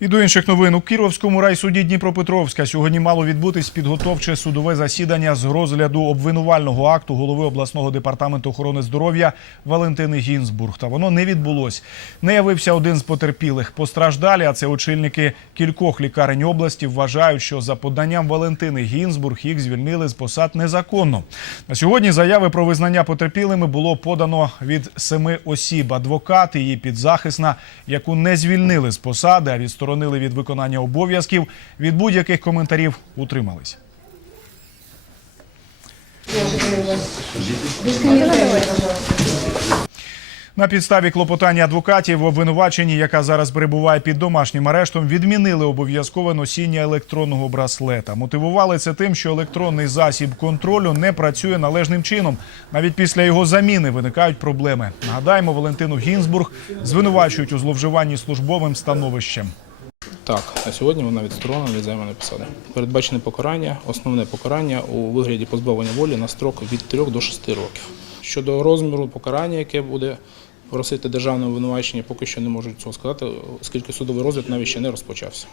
І до інших новин у Кіровському райсуді Дніпропетровська сьогодні мало відбутись підготовче судове засідання з розгляду обвинувального акту голови обласного департаменту охорони здоров'я Валентини Гінзбург. Та воно не відбулось. Не явився один з потерпілих. Постраждалі, а це очільники кількох лікарень області, вважають, що за поданням Валентини Гінзбург їх звільнили з посад незаконно. На сьогодні заяви про визнання потерпілими було подано від семи осіб. Адвокат її підзахисна, яку не звільнили з посади, а відсторонили від виконання обов'язків, від будь-яких коментарів утримались. На підставі клопотання адвокатів в обвинуваченні, яка зараз перебуває під домашнім арештом, відмінили обов'язкове носіння електронного браслета. Мотивували це тим, що електронний засіб контролю не працює належним чином. Навіть після його заміни виникають проблеми. Нагадаємо, Валентину Гінзбург звинувачують у зловживанні службовим становищем. Так, на сьогодні вона відсторонена від займаної посади. Передбачене покарання, основне покарання у вигляді позбавлення волі на строк від 3 до 6 років. Щодо розміру покарання, яке буде просити державне обвинувачення, поки що не можуть цього сказати, оскільки судовий розгляд навіть ще не розпочався.